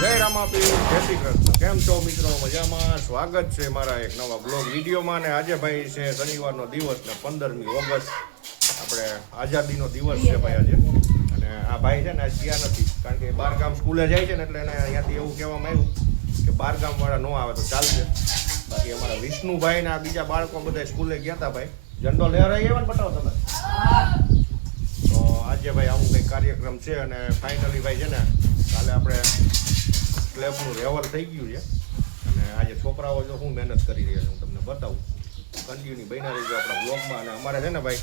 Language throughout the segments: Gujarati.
જય રામાપીર, જય શ્રી કૃષ્ણ. કેમ છો મિત્રો? મજામાં? સ્વાગત છે મારા એક નવા બ્લોગ વિડીયોમાં. ને આજે ભાઈ છે શનિવારનો દિવસ ને 15મી ઓગસ્ટ, આપણે આઝાદીનો દિવસ છે ભાઈ આજે. અને આ ભાઈ છે ને આજ ગયા નથી, કારણ કે બારગામ સ્કૂલે જાય છે ને, એટલે એને અહીંયાથી એવું કહેવામાં આવ્યું કે બારગામવાળા ન આવે તો ચાલશે. બાકી અમારા વિષ્ણુભાઈ ને આ બીજા બાળકો બધા સ્કૂલે ગયા હતા ભાઈ. ઝંડો લહેરાઈ આવ્યો ને, બતાવો તમે. તો આજે ભાઈ આવું કંઈક કાર્યક્રમ છે અને ફાઇનલી ભાઈ છે ને કાલે આપણે સ્લેબનું રેવલ થઈ ગયું છે. અને આજે છોકરાઓ જો હું મહેનત કરી રહ્યા છે હું તમને બતાવું. કન્ટિન્યુ બન્યા રહીજો આપણા બ્લોગમાં. અને અમારે છે ને ભાઈ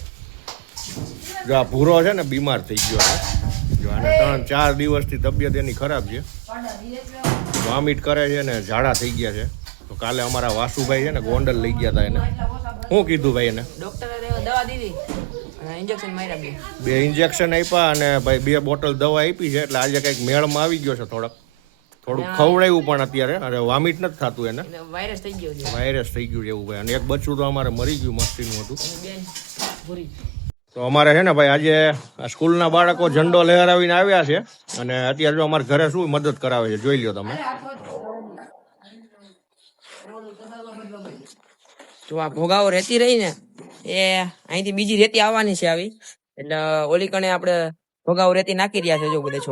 જો આ ભૂરો છે ને બીમાર થઈ ગયો છે. જો આને 3-4 દિવસથી તબિયત એની ખરાબ છે, વોમિટ કરે છે ને ઝાડા થઈ ગયા છે. તો કાલે અમારા વાસુભાઈ છે ને ગોંડલ લઈ ગયા હતા એને. શું કીધું ભાઈ એને? ડોક્ટરે દવા દીધી અને ઇન્જેક્શન માર્યા, બે ઇન્જેક્શન આપ્યા અને ભાઈ 2 બોટલ દવા આપી છે. એટલે આજે કંઈક મેળમાં આવી ગયો છે, થોડું ખવડાવ્યું પણ અત્યારે. અને વોમિટ નથી થતું એને, વાયરસ થઈ ગયો છે. વાયરસ થઈ ગયું છે એવું ભાઈ. અને એક બચ્ચું તો અમારે મરી ગયું, મસ્તીનું હતું. બેન ભૂરી તો અમારે છે ને ભાઈ આજે આ સ્કૂલના બાળકો ઝંડો લહેરાવીને આવ્યા છે. અને અત્યારે જો અમારે ઘરે શું મદદ કરાવે છે જોઈ લો તમે. તો આ ભોગાવો રેતી રહી ને એ અહીંથી બીજી રેતી આવવાની છે આવી, એટલે ઓલી કણે આપણે ભોગાવો રેતી નાખી રહ્યા છે. જો બધા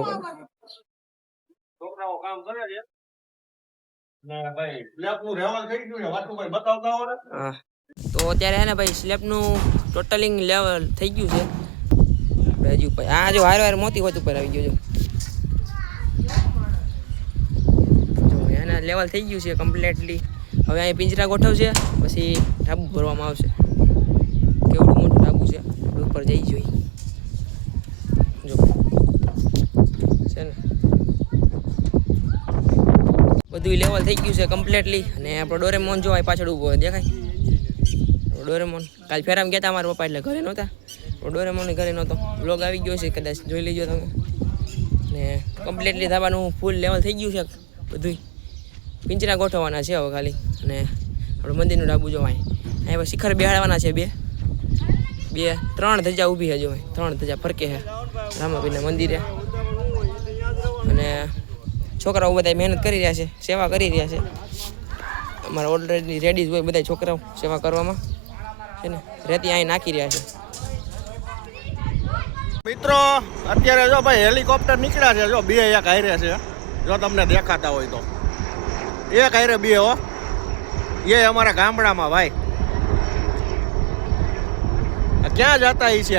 છોકરાઓ કામ કરે છે. ને ભાઈ સ્લેબનું રેવલ થઈ ગયું છે, વાતુભાઈ બતાવતા હો ને. હા, તો અત્યારે હે ને ભાઈ સ્લેબનું ટોટલિંગ લેવલ થઈ ગયું છે. હજુ ભાઈ આ જો હાર મોતી હોત ઉપર આવી ગયો. જો એના લેવલ થઈ ગયું છે કમ્પ્લીટલી. હવે અહીં પિંજરા ગોઠવશે, પછી ઢાબુ ભરવામાં આવશે. કેવડું મોટું ઢાબુ છે, ઉપર જઈ જોઈએ. જો છે ને બધું લેવલ થઈ ગયું છે કમ્પ્લીટલી. અને આપણો ડોરેમોન જો અહીં પાછળ ઊભો દેખાય. ડોરેમોન કાલ ફેરામાં ગયા હતા મારા પપ્પા, એટલે ઘરે નહોતા. ડોરેમોન ઘરે નહોતો. બ્લોગ આવી ગયો છે, કદાચ જોઈ લેજો તમે. ને કમ્પ્લીટલી ધાબાનું ફૂલ લેવલ થઈ ગયું છે બધું. પિંજરા ગોઠવવાના છે હવે ખાલી. અને આપણે મંદિરનું ડાબુ જોવાય અહીં શિખર બેહાડવાના છે. 3 ધજા ઊભી છે. જો 3 ધજા ફરકે છે રામાપીરના મંદિરે. અને છોકરાઓ બધા મહેનત કરી રહ્યા છે, સેવા કરી રહ્યા છે. અમારા ઓલરેડી રેડી હોય બધા છોકરાઓ સેવા કરવામાં છે ને. રેતી અહીં નાખી રહ્યા છે. મિત્રો અત્યારે જો ભાઈ હેલિકોપ્ટર નીકળ્યા છે. જો 2 એક હારે છે, જો તમને દેખાતા હોય તો. એક હારે 2 હો, એ અમારા ગામડામાં ભાઈ. ક્યાં જતા ઈ છે?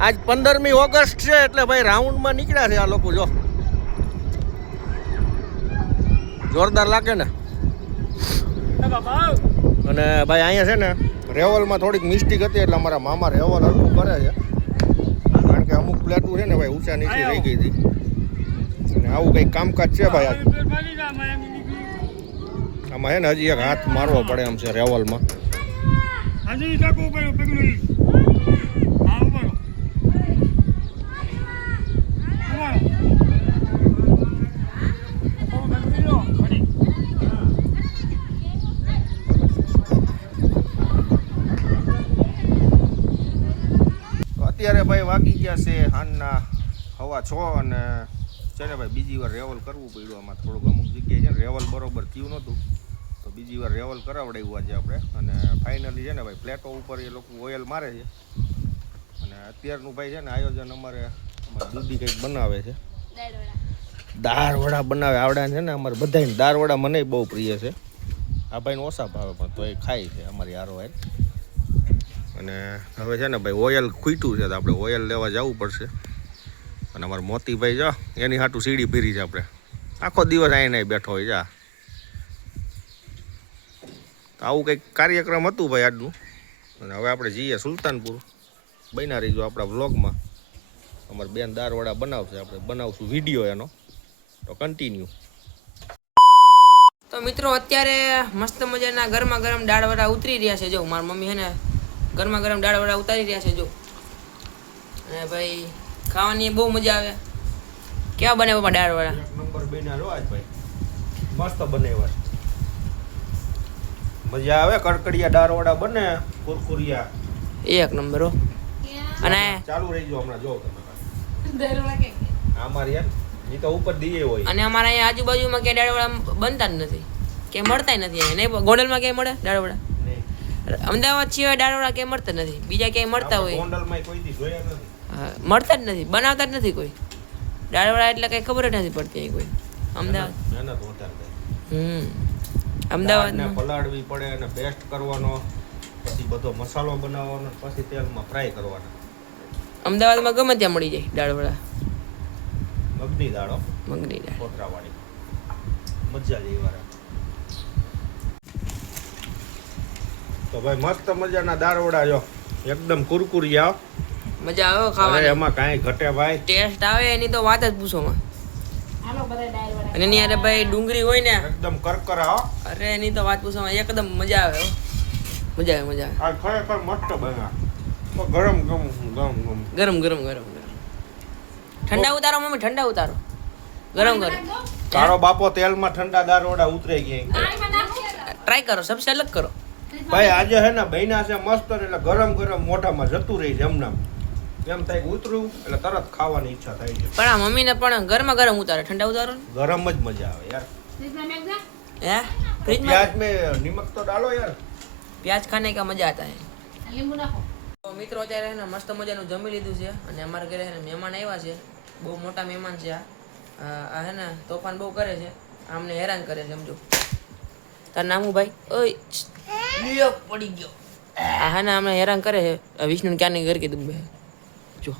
આજ 15મી ઓગસ્ટ છે, એટલે ભાઈ રાઉન્ડમાં નીકળ્યા છે આ લોકો. જો જોરદાર લાગે ને. અને ભાઈ અહીંયા છે ને રેવલમાં થોડીક મિસ્ટેક હતી, એટલે અમારા મામા રેવલ હરખું કરે છે. કારણ કે અમુક પ્લેટું છે ને ભાઈ ઊંચા નીચે રહી ગઈ હતી. અને આવું કંઈક કામકાજ છે ભાઈ. આમાં છે ને હજી એક હાથ મારવો પડે એમ છે રેવલમાં. અત્યારે ભાઈ વાગી ગયા છે સાંજના 6:15. અને છે ને ભાઈ બીજી વાર રેવલ કરવું પડ્યું. આમાં થોડુંક અમુક જગ્યાએ છે ને રેવલ બરોબર થયું નહોતું, તો બીજી વાર રેવલ કરાવડાવ્યું આજે આપણે. અને ફાઇનલી છે ને ભાઈ પ્લેટો ઉપર એ લોકો ઓઇલ મારે છે. અને અત્યારનું ભાઈ છે ને આયોજન અમારે દૂધી કંઈક બનાવે છે, દાળ વડા બનાવે. આવડા છે ને અમારે બધાને દાળ વડા મને બહુ પ્રિય છે. આ ભાઈને ઓછા ભાવે પણ તો એ ખાય છે અમારી હારો હાર. અને હવે છે ને ભાઈ ઓઇલ ખૂટ્યું છે, તો આપણે ઓઇલ લેવા જવું પડશે. અને અમારા મોતીભાઈ જો એની હાટું સીડી ભરી છે. આપણે આખો દિવસ અહીં બેઠો હોય જા. આવું કંઈક કાર્યક્રમ હતું ભાઈ આજનું. અને હવે આપણે જઈએ સુલતાનપુર. બન્યા રહીજો આપણા વ્લોગમાં. અમારે બેન દાળવડા બનાવશે, આપણે બનાવશું વિડીયો એનો, તો કન્ટિન્યુ. તો મિત્રો અત્યારે મસ્ત મજાના ગરમા ગરમ દાળવડા ઉતરી રહ્યા છે. જો મારી મમ્મી છે ને ગરમા ગરમ દાળવડા ઉતારી રહ્યા છે. જો અને ભાઈ ખાવાની બહુ મજા આવે. કેવા બને બાપા દાળવડા? નંબર 2 ના રો આજ ભાઈ, મસ્ત બનાવ્યા. મજા આવે. કડકડિયા દાળવડા બને, કુરકુરિયા, એક નંબર હો. અને ચાલુ રહી ગયો હમણાં જો તમે. આ મારી યાર ઈ તો ઉપર દીએ હોય. અને અમારા અહીંયા આજુબાજુમાં ક્યાંય દાળવડા બનતા જ નથી, કે મળતાય નથી અહીંયા. નહીં ગોંડલમાં ક્યાંય મળે દાળવડા? અમદાવાદ સિવાય દાળવડા ક્યાંય મળતા નથી. બીજા ક્યાંય મળતા હોય ગોંડલમાં કોઈ દી જોયા નથી. હા, મળતા જ નથી, બનાવતા જ નથી કોઈ દાળવડા. એટલે કઈ ખબર જ નથી પડતી અહીં કોઈ. અમદાવાદ મહેનત વધારે. અમદાવાદમાં પલાળવી પડે અને પેસ્ટ કરવાનો, પછી બધો મસાલો બનાવવાનો, પછી તેલમાં ફ્રાય કરવાનો. અમદાવાદમાં ગમે ત્યાં મળી જાય દાળવડા. મગની દાળો, મગની દાળ કોતરાવાળી, મજા જ એવા. તો ભાઈ મસ્ત મજાના દાળવડા જો એકદમ કુરકુરિયા, મજા આવે અરે ખાવાની. એમાં કાંઈ ઘટે ભાઈ. ટેસ્ટ આવે એની તો વાત જ પૂછોમાં. અને એની અરે ભાઈ ડુંગળી હોય ને એકદમ કરકરા હો. અરે એની તો વાત પૂછોમાં એકદમ મજા આવે હો. મજા આવે, મજા આવે. આ ખરેખર મસ્ત બન્યા. તો ગરમ ગરમ ગરમ ગરમ ગરમ ગરમ ગરમ ગરમ. ઠંડા ઉતારો મમ્મી, ઠંડા ઉતારો. ગરમ ગરમ તારો બાપો તેલમાં ઠંડા દાળવડા ઉતરે ગયા. ટ્રાય કરો, સબસે અલગ કરો. ભાઈ આજે હે ને બન્યા છે મસ્ત ને એટલે ગરમ ગરમ મોઢામાં જતું રહી છે એમનામ. એમ થાય કે ઉતરું એટલે તરત ખાવાની ઈચ્છા થાય છે. પણ આ મમ્મીને પણ ગરમા ગરમ ઉતારે, ઠંડા ઉતારો ને. ગરમ જ મજા આવે યાર. હે ફ્રીજમાં પ્યાજ में नमक तो डालो यार. પ્યાજ ખાને કા મજા આતા હે. તો મિત્રો અત્યારે ને મસ્ત મજાનું જમી લીધું છે અને અમારા ઘરે ને મહેમાન આવ્યા છે. બહુ મોટા મહેમાન છે આ હે ને તોફાન બહુ કરે છે, આમને હેરાન કરે છે સમજો. તાર નામ હું ભાઈ? ઓય લ્યો પડી ગયો. આ હે ને અમને હેરાન કરે છે. વિષ્ણુ ક્યાંની ગરકી દબે જો.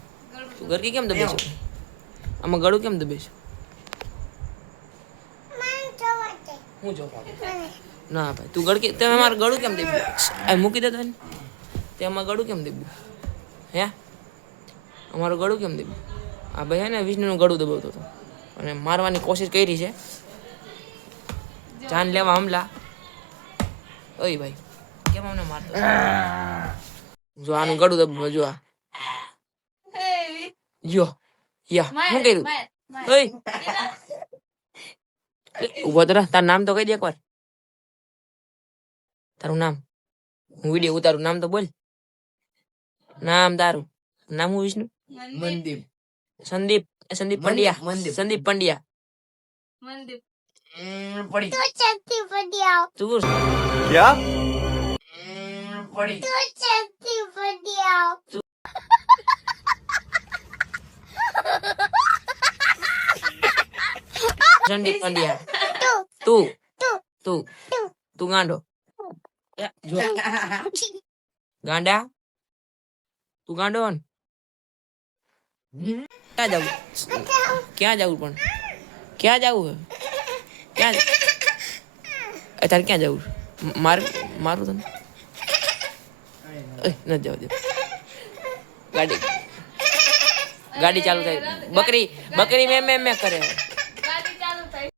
તું ગરકી કેમ દબે છે? આમાં ગળું કેમ દબે છે? હું જો ના ભાઈ તું ગળકી તમે અમારું ગળું કેમ દબ્યું? આ મૂકી દે તને. તે અમારું ગળું કેમ દબ્યું? હે અમારું ગળું કેમ દબ્યું? આ ભાઈ હે ને વિષ્ણુનું ગળું દબાવતો હતો અને મારવાની કોશિશ કરી છે. જાન લેવા હમલા. ઓય ભાઈ કેમ અમને મારતો? જો આનું ગળું દબાવ જો. આ જો યા શું કર્યું? ઓય ઉભો તો તારું નામ તો કહી દે એકવાર. તારું નામ? હું વિડીયો ઉતારું, નામ તો બોલ. નામ તારું નામ હું? વિષ્ણુ મનદીપ. સંદીપ? સંદીપ પંડ્યા? સંદીપ પંડ્યા. પડી તું क्या? પડી સંદીપ પંડ્યા. તું તું તું ગાંડો. જો ગાંડા તું ગાંડો ને. ક્યાં જવું? ક્યાં જવું? પણ ક્યાં જવું? ક્યાં અત્યારે ક્યાં જવું? મારું તને નથી જવા દે. ગાડી ચાલુ થાય. બકરી મેં કરે.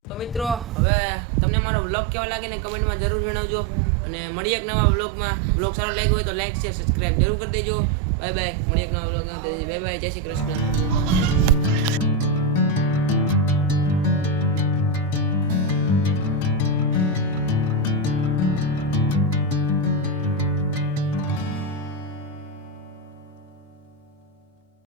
તો મિત્રો હવે તમને મારો વ્લોગ કેવો લાગે ને કમેન્ટમાં જરૂર જણાવજો અને મળીએ એક નવા વ્લોગમાં. વ્લોગ સારો લાગ્યો હોય તો લાઈક શેર સબસ્ક્રાઈબ જરૂર કરી દેજો. Bye bye. મળીએ એક નવા વ્લોગમાં. Bye bye. જય શ્રી કૃષ્ણ.